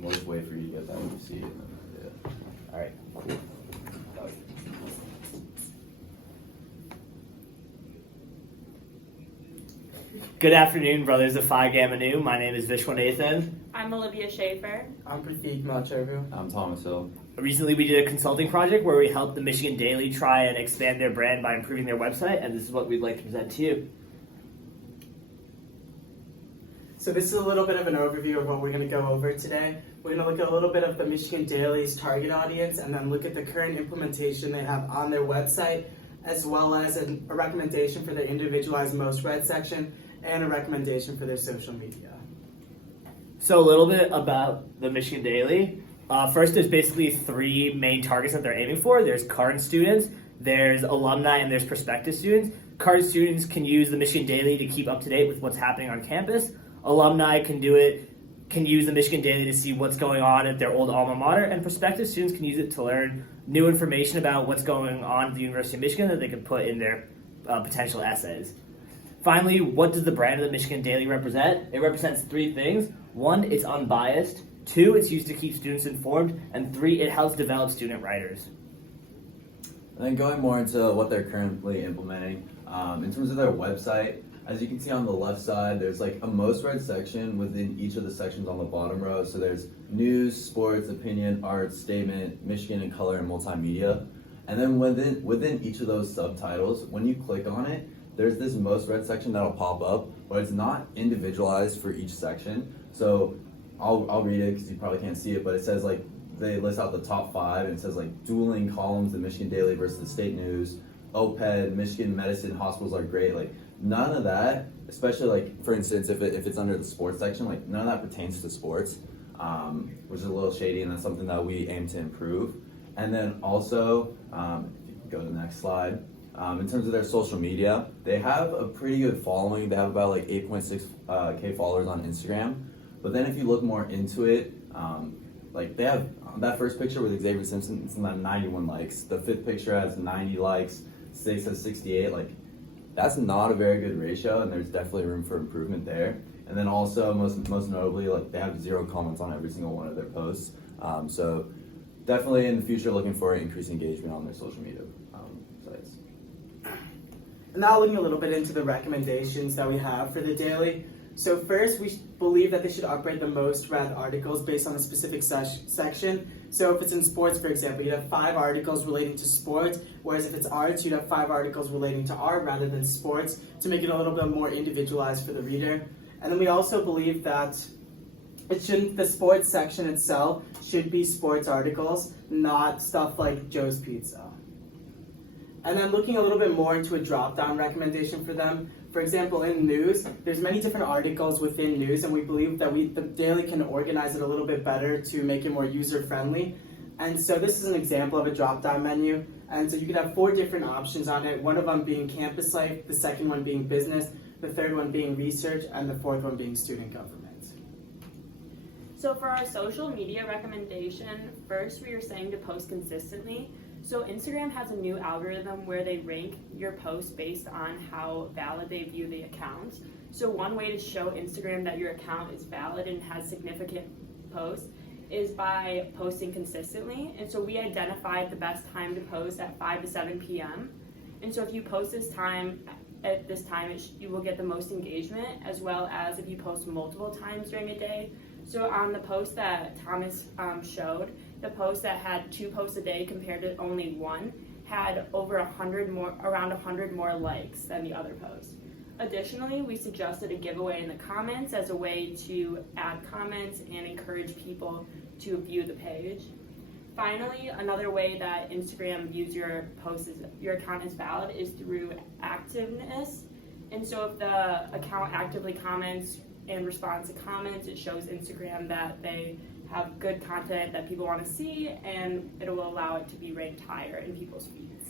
We'll just wait for you to get that when you see it. And then, yeah. All right, cool. Good afternoon, brothers of Phi Gamma Nu. My name is Vishwanathan. I'm Olivia Schaefer. I'm Pratik Malchervu. I'm Thomas Hill. Recently, we did a consulting project where we helped the Michigan Daily try and expand their brand by improving their website, and this is what we'd like to present to you. So this is a little bit of an overview of what we're going to go over today. We're going to look at a little bit of the Michigan Daily's target audience and then look at the current implementation they have on their website, as well as a recommendation for their individualized most read section and a recommendation for their social media. So a little bit about the Michigan Daily. First, there's basically three main targets that they're aiming for. There's current students, there's alumni, and there's prospective students. Current students can use the Michigan Daily to keep up to date with what's happening on campus. Alumni can use the Michigan Daily to see what's going on at their old alma mater, and prospective students can use it to learn new information about what's going on at the University of Michigan that they can put in their potential essays. Finally, what does the brand of the Michigan Daily represent? It represents three things. One, it's unbiased. Two, it's used to keep students informed. And three, it helps develop student writers. And then going more into what they're currently implementing, in terms of their website, as you can see on the left side, there's like a most read section within each of the sections on the bottom row. So there's news, sports, opinion, arts, statement, Michigan in color, and multimedia. And then within each of those subtitles, when you click on it, there's this most read section that'll pop up, but it's not individualized for each section. So I'll read it because you probably can't see it, but it says like they list out the top 5, and it says like dueling columns, the Michigan Daily versus the State News, OPED, Michigan medicine hospitals are great. Like none of that, especially like for instance if it's under the sports section, like none of that pertains to sports, which is a little shady, and that's something that we aim to improve. And then also, if you can go to the next slide. In terms of their social media, they have a pretty good following. They have about like 8.6K followers on Instagram. But then if you look more into it, like they have that first picture with Xavier Simpson, it's 91 likes. The 5th picture has 90 likes. 6 has 68. Like that's not a very good ratio, and there's definitely room for improvement there. And then also most notably, like they have 0 comments on every single one of their posts. So definitely in the future, looking for increased engagement on their social media sites. And now looking a little bit into the recommendations that we have for the Daily. So first, we believe that they should upgrade the most read articles based on a specific section. So if it's in sports, for example, you'd have 5 articles relating to sports, whereas if it's arts, you'd have 5 articles relating to art rather than sports, to make it a little bit more individualized for the reader. And then we also believe that the sports section itself should be sports articles, not stuff like Joe's Pizza. And then looking a little bit more into a drop-down recommendation for them. For example, in news, there's many different articles within news, and we believe that the Daily can organize it a little bit better to make it more user-friendly. And so this is an example of a drop-down menu. And so you could have 4 different options on it, one of them being campus life, the second one being business, the third one being research, and the 4th one being student government. So for our social media recommendation, first we are saying to post consistently. So Instagram has a new algorithm where they rank your posts based on how valid they view the account. So one way to show Instagram that your account is valid and has significant posts is by posting consistently. And so we identified the best time to post at 5 to 7 p.m. And so if you post at this time, you will get the most engagement, as well as if you post multiple times during a day. So on the post that Thomas showed, the post that had 2 posts a day compared to only 1 had around 100 more likes than the other post. Additionally, we suggested a giveaway in the comments as a way to add comments and encourage people to view the page. Finally, another way that Instagram views your account is valid is through activeness. And so if the account actively comments and responds to comments, it shows Instagram that they have good content that people want to see, and it will allow it to be ranked higher in people's feeds.